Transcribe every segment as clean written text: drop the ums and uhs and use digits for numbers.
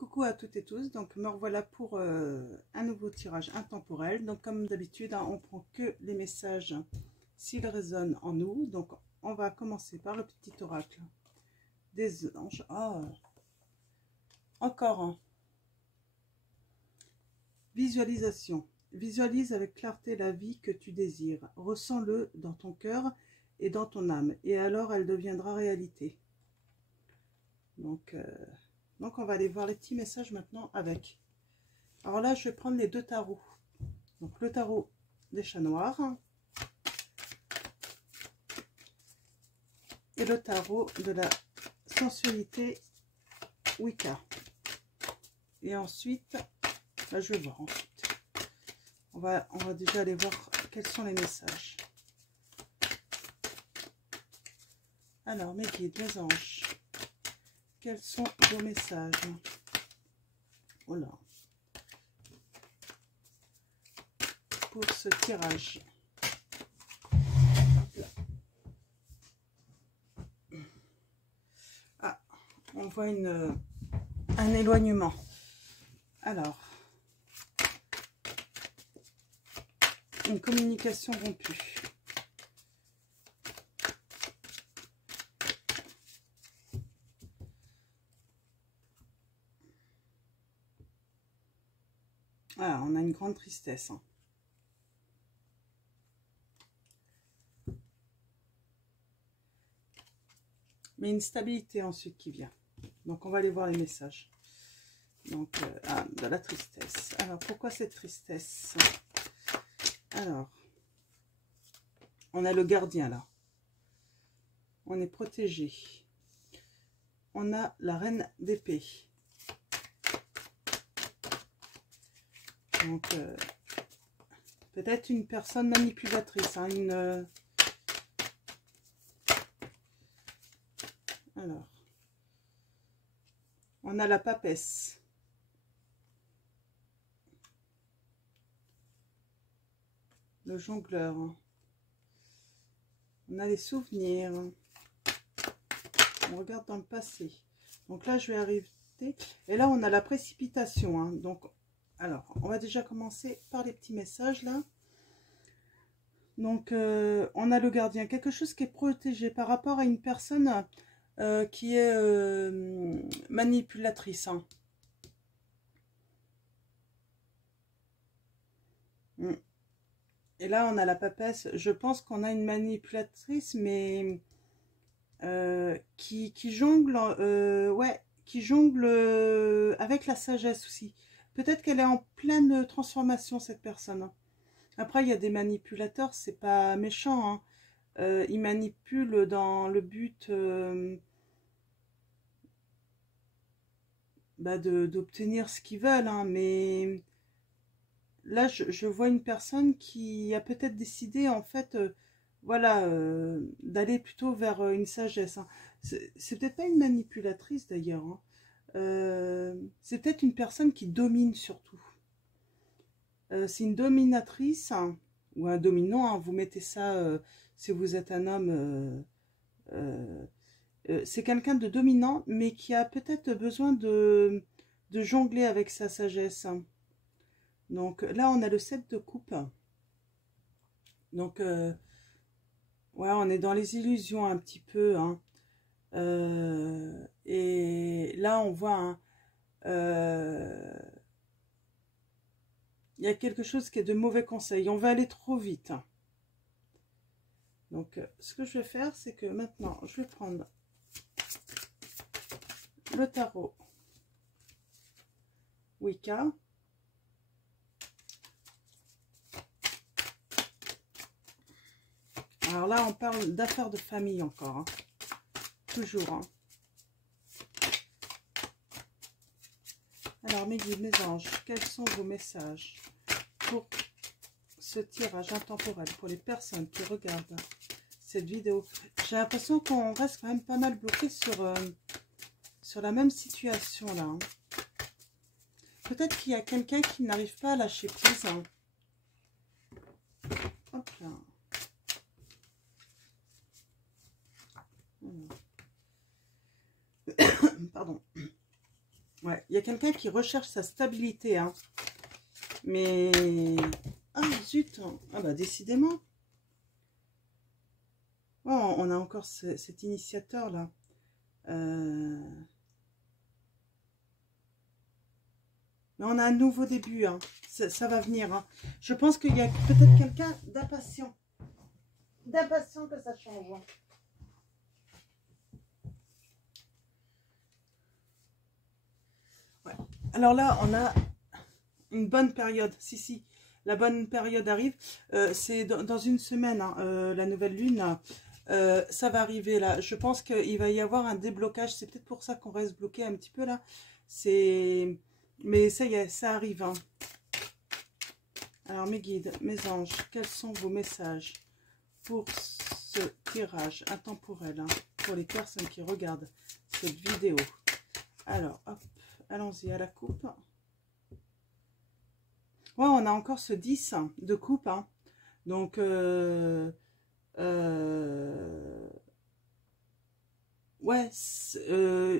Coucou à toutes et tous, donc me revoilà pour un nouveau tirage intemporel. Donc comme d'habitude, hein, on prend que les messages s'ils résonnent en nous. Donc on va commencer par le petit oracle des anges. Oh, encore un. Visualisation. Visualise avec clarté la vie que tu désires. Ressens-le dans ton cœur et dans ton âme. Et alors elle deviendra réalité. Donc on va aller voir les petits messages maintenant avec. Alors là, je vais prendre les deux tarots. Donc le tarot des chats noirs et le tarot de la sensualité Wicca. Et ensuite, là, je vais voir ensuite. On va déjà aller voir quels sont les messages. Alors, mes guides, mes anges, quels sont vos messages? Oh là. Pour ce tirage. Ah, on voit un éloignement. Alors, une communication rompue. Ah, on a une grande tristesse. Hein. Mais une stabilité ensuite qui vient. Donc, on va aller voir les messages. Donc, de la tristesse. Alors, pourquoi cette tristesse? Alors, on a le gardien là. On est protégé. On a la reine d'épée. Donc, peut-être une personne manipulatrice. Hein, Alors, on a la papesse. Le jongleur. On a les souvenirs. On regarde dans le passé. Donc là, je vais arriver. Et là, on a la précipitation. Hein. Donc, alors, on va déjà commencer par les petits messages là. Donc, on a le gardien. Quelque chose qui est protégé par rapport à une personne qui est manipulatrice. Hein. Et là, on a la papesse. Je pense qu'on a une manipulatrice, mais qui jongle, ouais, qui jongle avec la sagesse aussi. Peut-être qu'elle est en pleine transformation, cette personne. Hein. Après, il y a des manipulateurs, c'est pas méchant. Hein. Ils manipulent dans le but d'obtenir ce qu'ils veulent. Hein, mais là, je vois une personne qui a peut-être décidé, en fait, voilà, d'aller plutôt vers une sagesse. Hein. C'est peut-être pas une manipulatrice, d'ailleurs. Hein. C'est peut-être une personne qui domine, surtout. C'est une dominatrice, hein, ou un dominant. Hein, vous mettez ça, si vous êtes un homme... c'est quelqu'un de dominant, mais qui a peut-être besoin de jongler avec sa sagesse. Hein. Donc là, on a le 7 de coupe. Donc, ouais, on est dans les illusions un petit peu. Hein. Et là, on voit, hein, il y a quelque chose qui est de mauvais conseil. On va aller trop vite. Hein. Donc, ce que je vais faire, c'est que maintenant, je vais prendre le tarot Wicca. Alors là, on parle d'affaires de famille encore. Hein. Toujours. Hein. Alors, mes guides, mes anges, quels sont vos messages pour ce tirage intemporel, pour les personnes qui regardent cette vidéo? J'ai l'impression qu'on reste quand même pas mal bloqué sur la même situation là. Hein. Peut-être qu'il y a quelqu'un qui n'arrive pas à lâcher prise. Hein. Hop là. Pardon. Ouais, il y a quelqu'un qui recherche sa stabilité, hein. Mais... Ah, zut. Ah bah, décidément. Oh, on a encore cet initiateur-là. Mais on a un nouveau début, hein. Ça va venir, hein. Je pense qu'il y a peut-être quelqu'un d'impatient. D'impatient que ça change. Ouais. Alors là, on a une bonne période. Si, si, la bonne période arrive. C'est dans une semaine, hein, la nouvelle lune. Ça va arriver là. Je pense qu'il va y avoir un déblocage. C'est peut-être pour ça qu'on reste bloqué un petit peu là. Mais ça y est, ça arrive, hein. Alors mes guides, mes anges, quels sont vos messages pour ce tirage intemporel, hein, pour les personnes qui regardent cette vidéo? Alors, hop, allons-y à la coupe. Ouais, on a encore ce 10 de coupe, hein. Donc, ouais,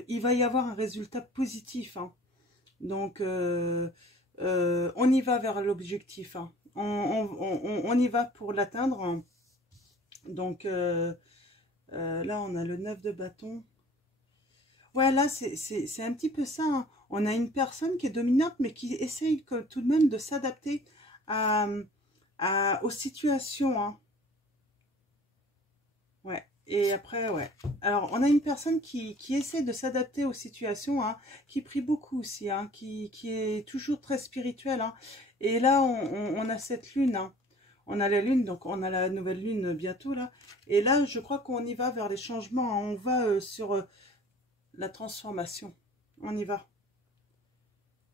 il va y avoir un résultat positif, hein. Donc, on y va vers l'objectif, hein. On y va pour l'atteindre. Donc, là, on a le 9 de bâton. Ouais, là, c'est un petit peu ça, hein. On a une personne qui est dominante, mais qui essaye tout de même de s'adapter à, aux situations, hein. Ouais. Et après, ouais. Alors, on a une personne qui essaie de s'adapter aux situations, hein, qui prie beaucoup aussi, hein, qui est toujours très spirituelle, hein. Et là, on a cette lune, hein. On a la lune, donc on a la nouvelle lune bientôt, là. Et là, je crois qu'on y va vers les changements, hein. On va sur la transformation. On y va.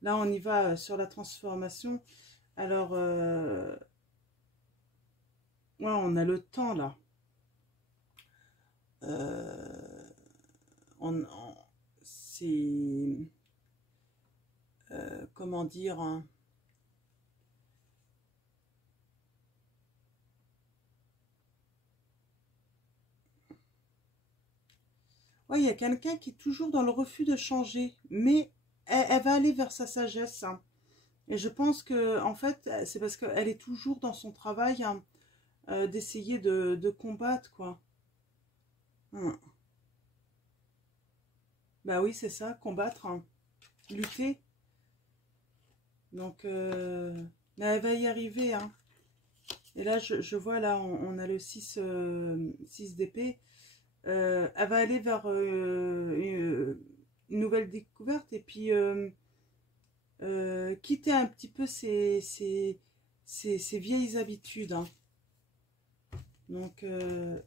Là, on y va sur la transformation. Alors, ouais, on a le temps, là. Euh, c'est... comment dire, hein. Ouais, il y a quelqu'un qui est toujours dans le refus de changer, mais elle va aller vers sa sagesse, hein. Et je pense que, en fait, c'est parce qu'elle est toujours dans son travail, hein, d'essayer de combattre, quoi. Hum. Bah oui, c'est ça, combattre, hein, lutter. Donc, mais elle va y arriver, hein. Et là, je vois, là, on a le 6 d'épée. Elle va aller vers une nouvelle découverte et puis quitter un petit peu ses vieilles habitudes, hein. Donc,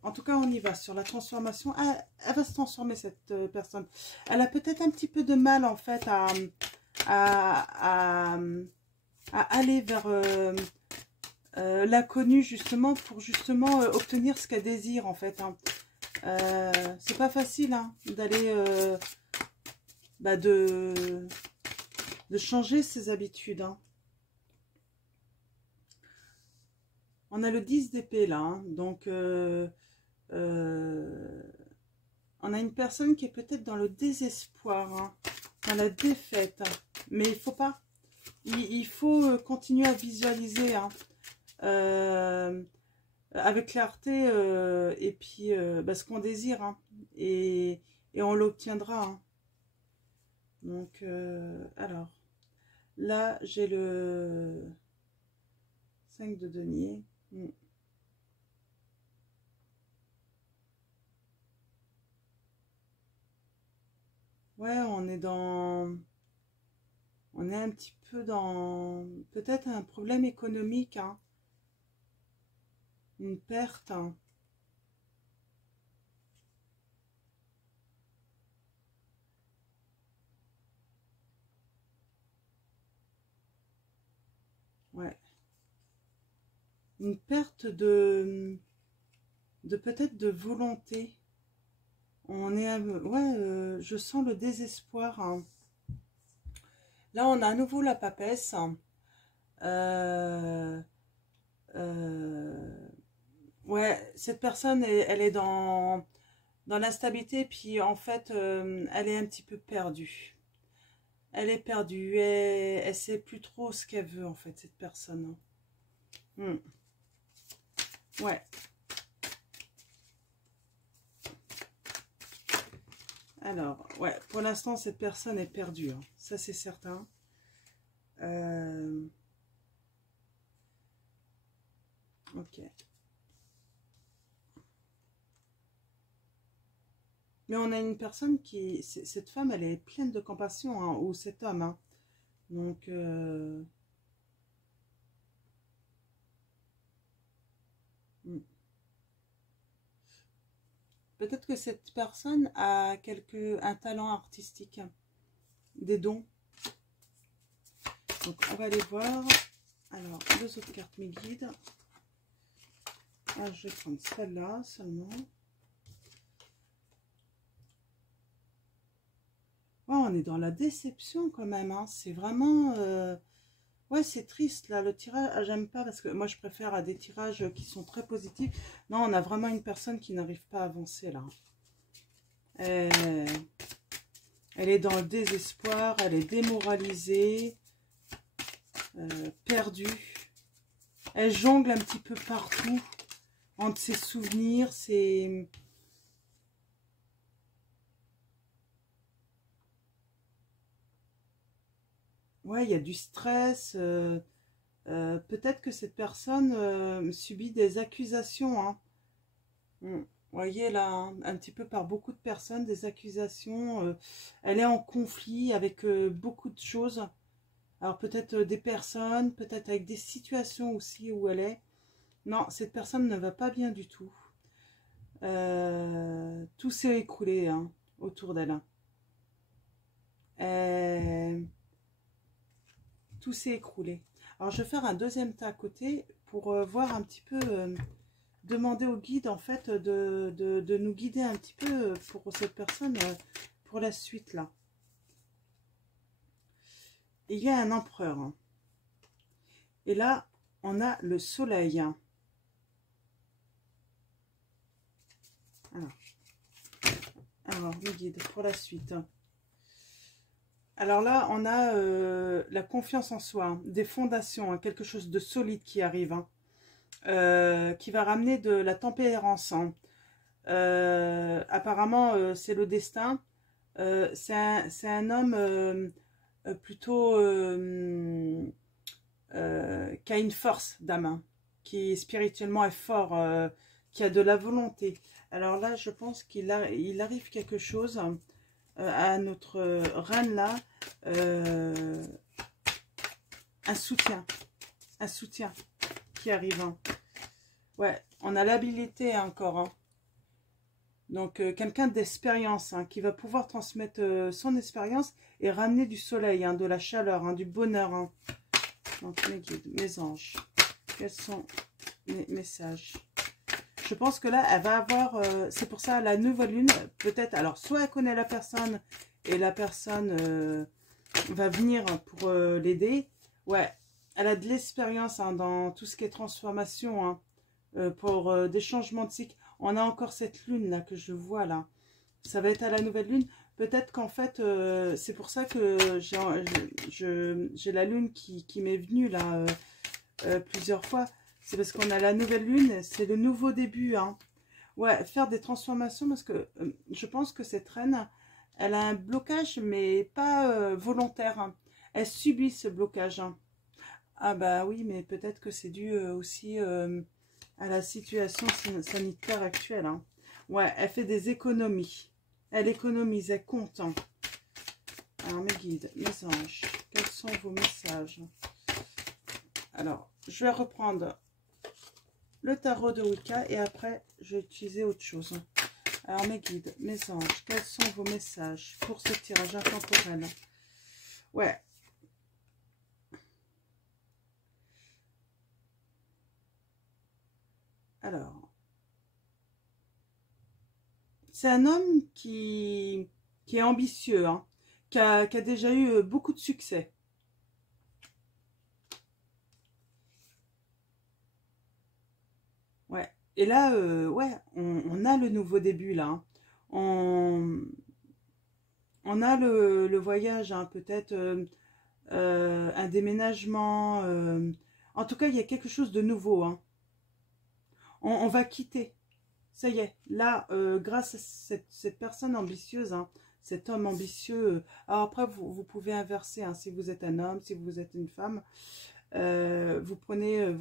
en tout cas, on y va sur la transformation. Ah, elle va se transformer, cette personne. Elle a peut-être un petit peu de mal, en fait, à, à, à aller vers l'inconnu, justement, pour justement obtenir ce qu'elle désire, en fait, hein. C'est pas facile, hein, d'aller... bah de changer ses habitudes, hein. On a le 10 d'épée là, hein. Donc on a une personne qui est peut-être dans le désespoir, hein, dans la défaite, hein. Mais il faut pas, il faut continuer à visualiser, hein, avec clarté, et puis bah, ce qu'on désire, hein, et on l'obtiendra, hein. Donc alors là j'ai le 5 de denier. Ouais, on est un petit peu dans peut-être un problème économique, hein, une perte, hein. Ouais, une perte de peut-être de volonté. On est ouais, je sens le désespoir, hein. Là, on a à nouveau la papesse, hein. Euh, euh, ouais, cette personne, elle est dans l'instabilité, puis en fait, elle est un petit peu perdue. Elle est perdue. Elle sait plus trop ce qu'elle veut, en fait, cette personne. Hmm. Ouais. Alors, ouais, pour l'instant, cette personne est perdue. Hein. Ça, c'est certain. Ok. Mais on a une personne qui... Cette femme, elle est pleine de compassion, hein, ou cet homme. Hein. Donc, hmm. Peut-être que cette personne a un talent artistique, des dons. Donc, on va aller voir. Alors, deux autres cartes mes guides. Ah, je vais prendre celle-là seulement. Oh, on est dans la déception quand même. Hein. C'est vraiment... Ouais, c'est triste là. Le tirage, ah, j'aime pas parce que moi je préfère à des tirages qui sont très positifs. Non, on a vraiment une personne qui n'arrive pas à avancer là. Elle... Elle est dans le désespoir, elle est démoralisée, perdue. Elle jongle un petit peu partout entre ses souvenirs, ses... Ouais, il y a du stress. Peut-être que cette personne subit des accusations. Hein. Vous voyez là, hein, un petit peu par beaucoup de personnes, des accusations. Elle est en conflit avec beaucoup de choses. Alors peut-être des personnes, peut-être avec des situations aussi où elle est. Non, cette personne ne va pas bien du tout. Tout s'est écroulé hein, autour d'elle. Hein. Tout s'est écroulé. Alors je vais faire un deuxième tas à côté pour voir un petit peu, demander au guide en fait de nous guider un petit peu pour cette personne pour la suite là. Et il y a un empereur. Hein. Et là, on a le soleil. Hein. Alors, le guide pour la suite. Alors là, on a la confiance en soi, hein, des fondations, hein, quelque chose de solide qui arrive, hein, qui va ramener de la tempérance. Hein. Apparemment, c'est le destin. C'est un homme plutôt qui a une force d'âme, hein, qui spirituellement est fort, qui a de la volonté. Alors là, je pense il arrive quelque chose à notre reine là, un soutien qui arrive. Hein. Ouais, on a l'habilité encore. Hein. Donc quelqu'un d'expérience hein, qui va pouvoir transmettre son expérience et ramener du soleil, hein, de la chaleur, hein, du bonheur. Hein. Donc mes guides, mes anges, quels sont mes messages? Je pense que là, elle va avoir, c'est pour ça, la nouvelle lune, peut-être, alors soit elle connaît la personne et la personne va venir pour l'aider. Ouais, elle a de l'expérience hein, dans tout ce qui est transformation, hein, pour des changements de cycle. On a encore cette lune là que je vois là. Ça va être à la nouvelle lune. Peut-être qu'en fait, c'est pour ça que j'ai la lune qui m'est venue là plusieurs fois. C'est parce qu'on a la nouvelle lune, c'est le nouveau début. Hein. Ouais, faire des transformations parce que je pense que cette reine, elle a un blocage, mais pas volontaire. Hein. Elle subit ce blocage. Hein. Ah bah oui, mais peut-être que c'est dû aussi à la situation sanitaire actuelle. Hein. Ouais, elle fait des économies. Elle économise, elle compte. Hein. Alors mes guides, mes anges, quels sont vos messages? Alors, je vais reprendre le tarot de Wicca et après je vais utiliser autre chose. Alors mes guides, mes anges, quels sont vos messages pour ce tirage intemporel? Ouais. Alors, c'est un homme qui est ambitieux, hein, qui a déjà eu beaucoup de succès. Ouais. Et là, ouais, on a le nouveau début là. Hein. On a le voyage, hein, peut-être un déménagement. En tout cas, il y a quelque chose de nouveau. Hein. On va quitter. Ça y est, là, grâce à cette personne ambitieuse, hein, cet homme ambitieux. Alors après, vous pouvez inverser, hein, si vous êtes un homme, si vous êtes une femme. Vous prenez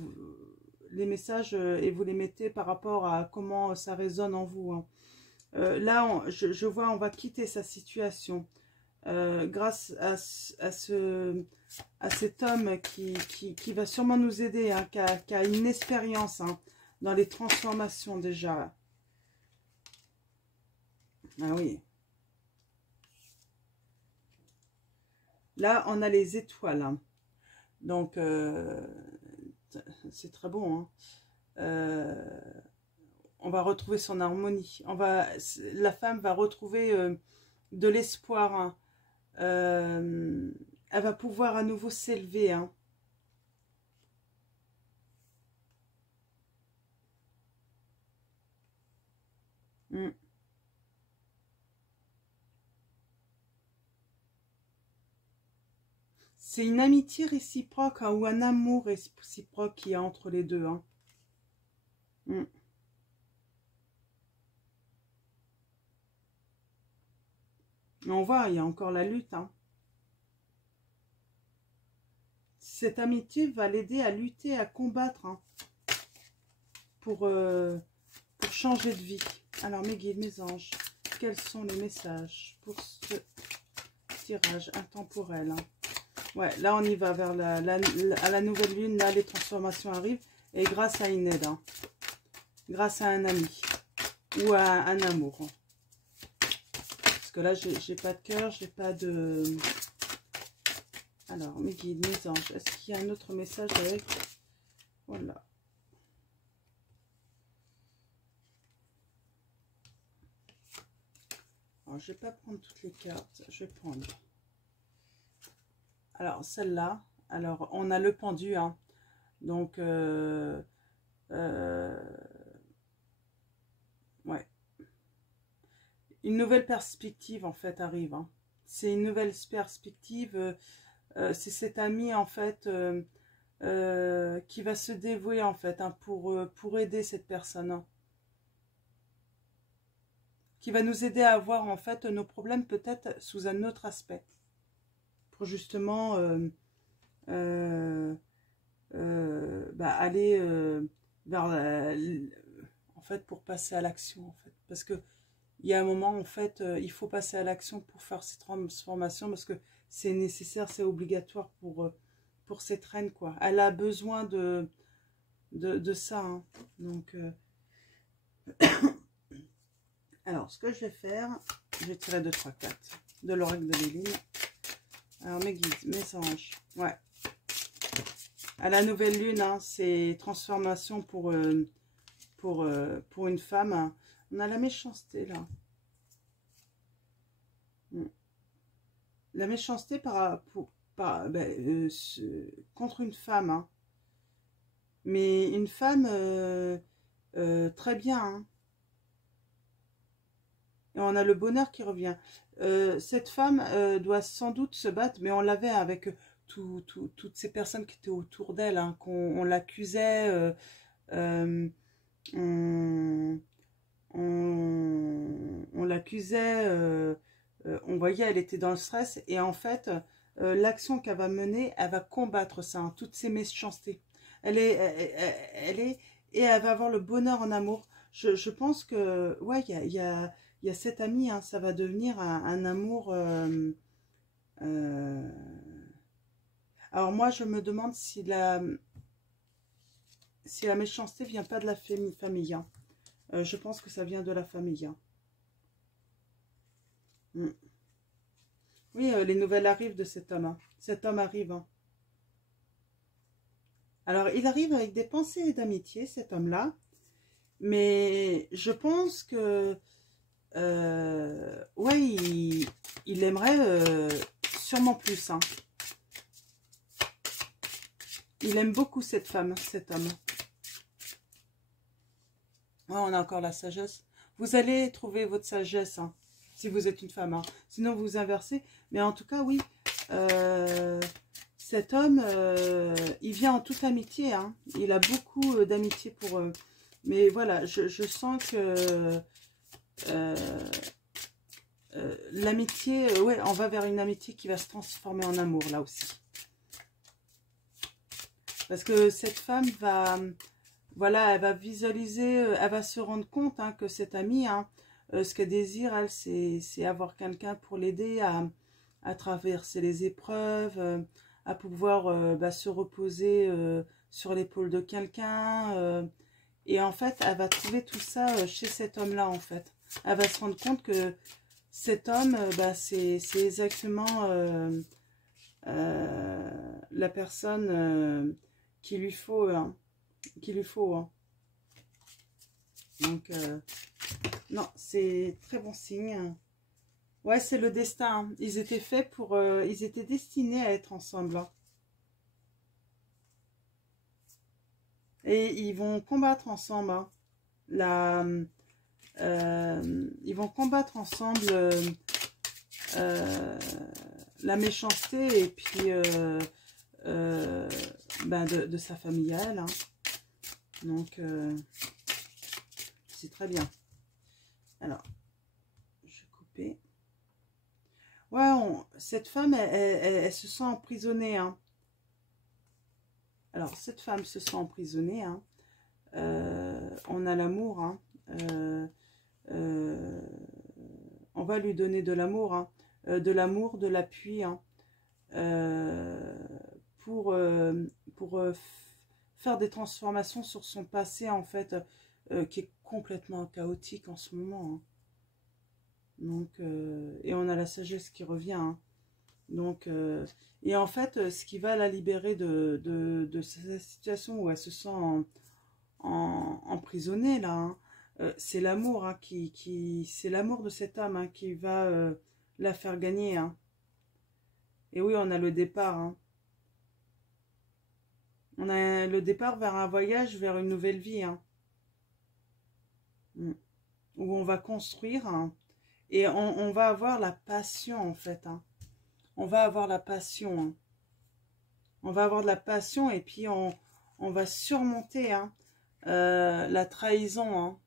les messages et vous les mettez par rapport à comment ça résonne en vous. Hein. Là, je vois, on va quitter sa situation. Grâce à cet homme qui va sûrement nous aider, hein, qui a une expérience, hein, dans les transformations déjà. Ah oui. Là, on a les étoiles. Hein. Donc, c'est très bon. Hein. On va retrouver son harmonie. La femme va retrouver de l'espoir. Hein. Elle va pouvoir à nouveau s'élever. Hein. Mm. C'est une amitié réciproque, hein, ou un amour réciproque qui est entre les deux. Hein. Mm. Mais on voit, il y a encore la lutte. Hein. Cette amitié va l'aider à lutter, à combattre, hein, pour changer de vie. Alors, mes guides, mes anges, quels sont les messages pour ce tirage intemporel? Hein? Ouais, là, on y va vers à la nouvelle lune. Là, les transformations arrivent. Et grâce à une aide. Hein? Grâce à un ami. Ou à un amour. Hein? Parce que là, j'ai pas de cœur, j'ai pas de... Alors, mes guides, mes anges, est-ce qu'il y a un autre message avec... Voilà. Alors, je vais pas prendre toutes les cartes, je vais prendre... Alors, celle-là, alors, on a le pendu, hein. Donc, ouais. Une nouvelle perspective, en fait, arrive, hein. C'est une nouvelle perspective... c'est cet ami en fait qui va se dévouer en fait, hein, pour aider cette personne, hein, qui va nous aider à voir en fait nos problèmes peut-être sous un autre aspect, pour justement aller vers en fait, pour passer à l'action en fait, parce que il y a un moment en fait il faut passer à l'action pour faire ces transformations, parce que c'est nécessaire, c'est obligatoire pour cette reine, quoi. Elle a besoin de ça. Hein. Donc, alors, ce que je vais faire, je vais tirer 2, 3, 4 de l'oracle de Léline. Alors, mes guides, mes anges. Ouais. À la nouvelle lune, hein, c'est transformation pour une femme. Hein. On a la méchanceté, là. La méchanceté contre une femme, hein. Mais une femme très bien. Hein. Et on a le bonheur qui revient. Cette femme doit sans doute se battre, mais on l'avait avec toutes ces personnes qui étaient autour d'elle, hein, qu'on l'accusait, on l'accusait, on voyait, elle était dans le stress, et en fait, l'action qu'elle va mener, elle va combattre ça, hein, toutes ces méchancetés. Et elle va avoir le bonheur en amour. Je pense que, ouais, il y a cet ami, hein, ça va devenir un amour. Alors moi, je me demande si la méchanceté vient pas de la famille. Hein. Je pense que ça vient de la famille. Hein. Mm. Oui, les nouvelles arrivent de cet homme. Hein. Cet homme arrive. Hein. Alors, il arrive avec des pensées d'amitié, cet homme-là. Mais je pense que... ouais, il aimerait sûrement plus. Hein. Il aime beaucoup cette femme, cet homme. Ouais, on a encore la sagesse. Vous allez trouver votre sagesse. Hein. si vous êtes une femme, hein. Sinon vous inversez. Mais en tout cas, oui, cet homme, il vient en toute amitié, hein. Il a beaucoup d'amitié pour eux. Mais voilà, je sens que l'amitié, ouais, on va vers une amitié qui va se transformer en amour, là aussi. Parce que cette femme va, voilà, elle va visualiser, elle va se rendre compte, hein, que cette amie, hein, ce qu'elle désire, elle, c'est avoir quelqu'un pour l'aider à traverser les épreuves, à pouvoir se reposer sur l'épaule de quelqu'un. Et en fait, elle va trouver tout ça chez cet homme-là, en fait. Elle va se rendre compte que cet homme, c'est exactement la personne qu'il lui faut, hein. Hein. Donc, non, c'est très bon signe. Ouais, c'est le destin, hein. Ils étaient faits pour... ils étaient destinés à être ensemble, hein. Et ils vont combattre ensemble, hein. Ils vont combattre ensemble la méchanceté et puis de sa famille à elle, hein. Donc, c'est très bien. Alors, je vais couper. Ouais, cette femme, elle se sent emprisonnée, hein. Alors, cette femme se sent emprisonnée, hein. On a l'amour, hein. On va lui donner de l'amour, hein. De l'appui, hein. Pour faire des transformations sur son passé, en fait, qui est complètement chaotique en ce moment, hein. Donc, et on a la sagesse qui revient, hein. Donc, et en fait, ce qui va la libérer de cette situation où elle se sent emprisonnée, là, hein, c'est l'amour, hein, c'est l'amour de cet homme, hein, qui va la faire gagner, hein. Et oui, on a le départ, hein. On a le départ vers un voyage, vers une nouvelle vie, hein. Où on va construire, hein, et on va avoir la passion, en fait, hein. On va avoir la passion, hein. On va avoir de la passion et puis on va surmonter, hein, la trahison, hein.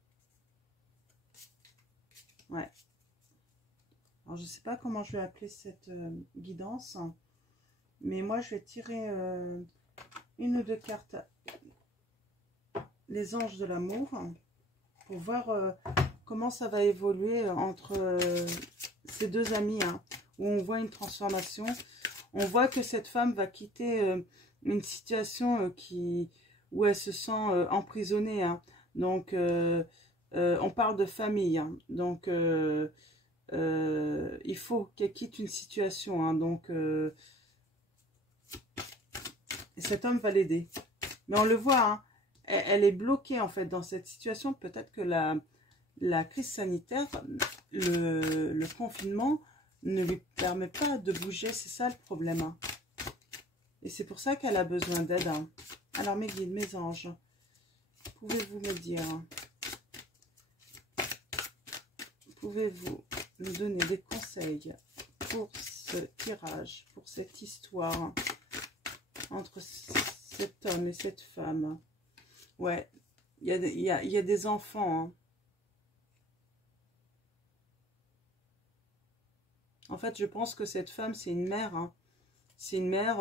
Ouais. Alors, je ne sais pas comment je vais appeler cette guidance, hein, mais moi, je vais tirer une ou deux cartes, les anges de l'amour, pour voir comment ça va évoluer entre ces deux amis, hein, où on voit une transformation. On voit que cette femme va quitter une situation où elle se sent emprisonnée, hein. Donc, on parle de famille, hein. Donc, il faut qu'elle quitte une situation, hein. Donc, cet homme va l'aider. Mais on le voit, hein, elle est bloquée, en fait, dans cette situation. Peut-être que la crise sanitaire, le confinement, ne lui permet pas de bouger. C'est ça le problème, hein. Et c'est pour ça qu'elle a besoin d'aide, hein. Alors, mes guides, mes anges, pouvez-vous me dire, pouvez-vous nous donner des conseils pour ce tirage, pour cette histoire entre cet homme et cette femme? Ouais, il y a des enfants, hein. En fait, je pense que cette femme, c'est une mère, hein. C'est une mère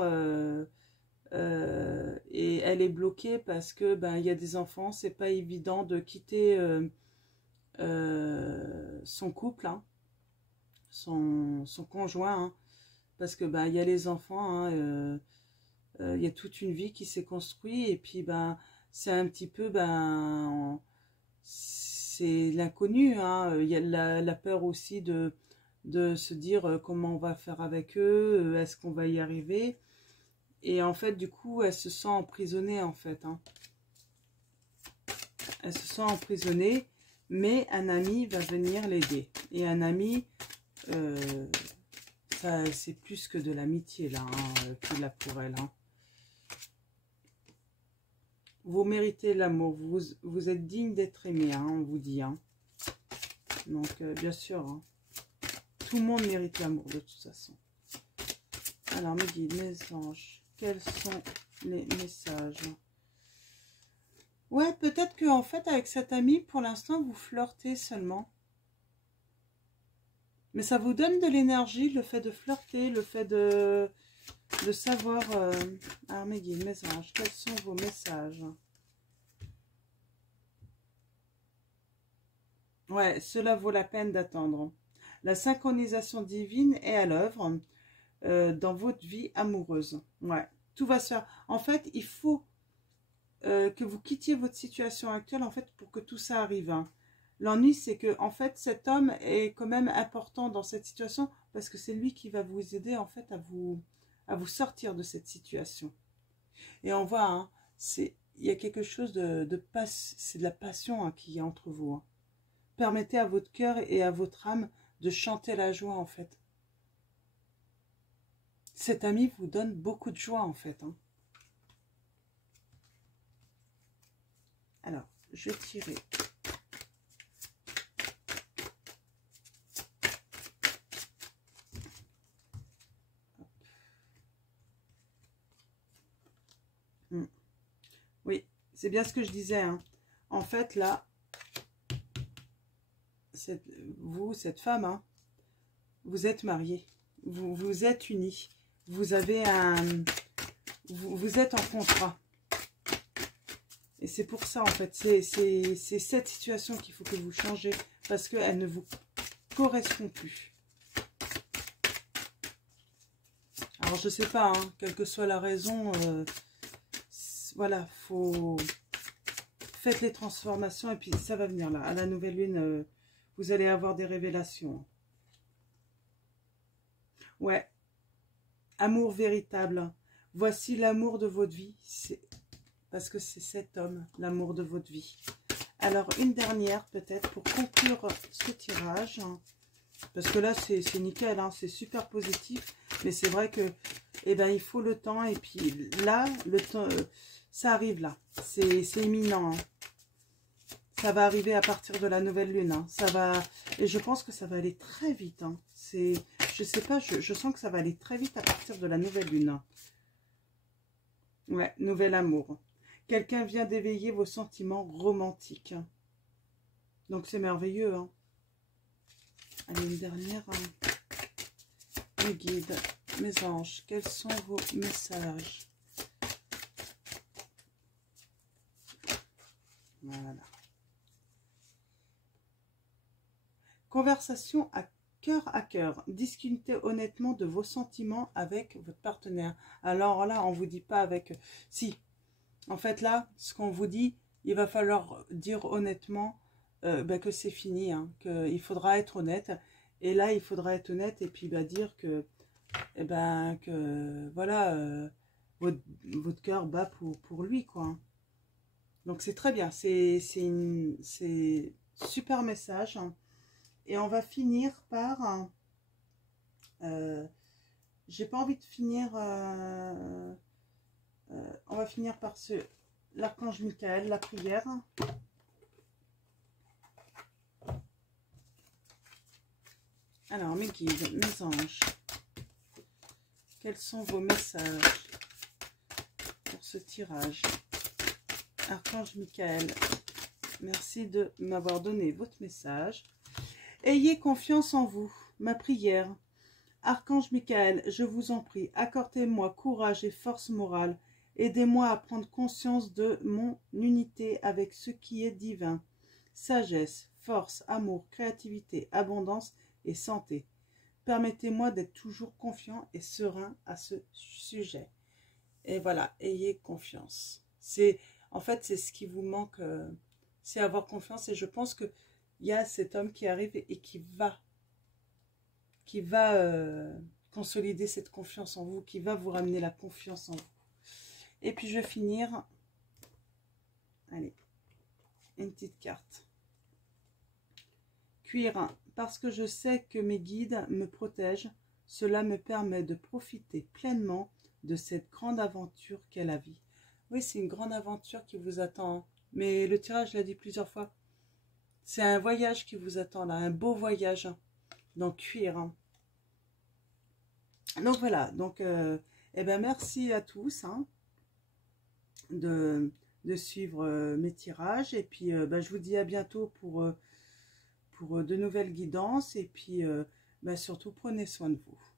et elle est bloquée parce que il y a des enfants. C'est pas évident de quitter son couple, hein, son conjoint, hein, parce que il y a les enfants, hein, il y a toute une vie qui s'est construite et puis c'est un petit peu c'est l'inconnu, hein. Il y a la peur aussi de se dire comment on va faire avec eux, est-ce qu'on va y arriver. Et en fait, du coup, elle se sent emprisonnée, en fait, hein. Elle se sent emprisonnée, mais un ami va venir l'aider. Et un ami, c'est plus que de l'amitié, là, hein, qu'il a pour elle, hein. Vous méritez l'amour, vous êtes digne d'être aimé, hein, on vous dit, hein. Donc, bien sûr, hein. Tout le monde mérite l'amour de toute façon. Alors, mes guides, mes anges, quels sont les messages? Ouais, peut-être que en fait, avec cet ami, pour l'instant, vous flirtez seulement. Mais ça vous donne de l'énergie, le fait de flirter, le fait de savoir... Alors, mes guides, mes anges, quels sont vos messages? Ouais, cela vaut la peine d'attendre. La synchronisation divine est à l'œuvre dans votre vie amoureuse. Ouais, tout va se faire. En fait, il faut que vous quittiez votre situation actuelle en fait pour que tout ça arrive. Hein. L'ennui, c'est que en fait, cet homme est quand même important dans cette situation parce que c'est lui qui va vous aider en fait à vous sortir de cette situation. Et on voit, hein, il y a quelque chose c'est de la passion hein, qui est entre vous. Hein. Permettez à votre cœur et à votre âme de chanter la joie en fait. Cet ami vous donne beaucoup de joie en fait. Hein. Alors, je vais tirer. Oui, c'est bien ce que je disais. Hein. En fait, là, cette femme, hein, vous êtes mariés. Vous êtes unis. Vous avez vous êtes en contrat. Et c'est pour ça, en fait, c'est cette situation qu'il faut que vous changez parce qu'elle ne vous correspond plus. Alors, je sais pas, hein, quelle que soit la raison, voilà, faites les transformations et puis ça va venir là. À la nouvelle lune, vous allez avoir des révélations. Ouais, amour véritable. Voici l'amour de votre vie. Parce que c'est cet homme, l'amour de votre vie. Alors, une dernière peut-être pour conclure ce tirage. Parce que là, c'est nickel, hein, c'est super positif. Mais c'est vrai que, eh ben, il faut le temps. Et puis là, le temps, ça arrive là. C'est imminent. Hein. Ça va arriver à partir de la nouvelle lune. Hein. Ça va, et je pense que ça va aller très vite. Hein. Je sais pas, je sens que ça va aller très vite à partir de la nouvelle lune. Hein. Ouais, nouvel amour. Quelqu'un vient d'éveiller vos sentiments romantiques. Donc c'est merveilleux. Hein. Allez, une dernière. Hein. Mes guides, mes anges, quels sont vos messages? Voilà. Conversation à cœur. Discutez honnêtement de vos sentiments avec votre partenaire. Alors là, on ne vous dit pas avec... Si, en fait là, ce qu'on vous dit, il va falloir dire honnêtement que c'est fini, hein, qu'il faudra être honnête. Et là, il faudra être honnête et puis dire que, voilà, votre cœur bat pour lui, quoi. Hein. Donc c'est très bien, c'est super message. Hein. Et on va finir par... j'ai pas envie de finir... on va finir par l'archange Michael, la prière. Alors, mes guides, mes anges, quels sont vos messages pour ce tirage? Archange Michael, merci de m'avoir donné votre message. Ayez confiance en vous, ma prière. Archange Michael, je vous en prie, accordez-moi courage et force morale. Aidez-moi à prendre conscience de mon unité avec ce qui est divin. Sagesse, force, amour, créativité, abondance et santé. Permettez-moi d'être toujours confiant et serein à ce sujet. Et voilà, ayez confiance. En fait, c'est ce qui vous manque, c'est avoir confiance. Et je pense qu'il y a cet homme qui arrive et qui va consolider cette confiance en vous, qui va vous ramener la confiance en vous. Et puis je vais finir, allez, une petite carte. Cuir, parce que je sais que mes guides me protègent, cela me permet de profiter pleinement de cette grande aventure qu'est la vie. Oui, c'est une grande aventure qui vous attend, mais le tirage l'a dit plusieurs fois. C'est un voyage qui vous attend là, un beau voyage. Donc cuir, Donc voilà, donc eh ben merci à tous hein, de, de suivre mes tirages. Et puis ben, je vous dis à bientôt pour de nouvelles guidances. Et puis ben, surtout prenez soin de vous.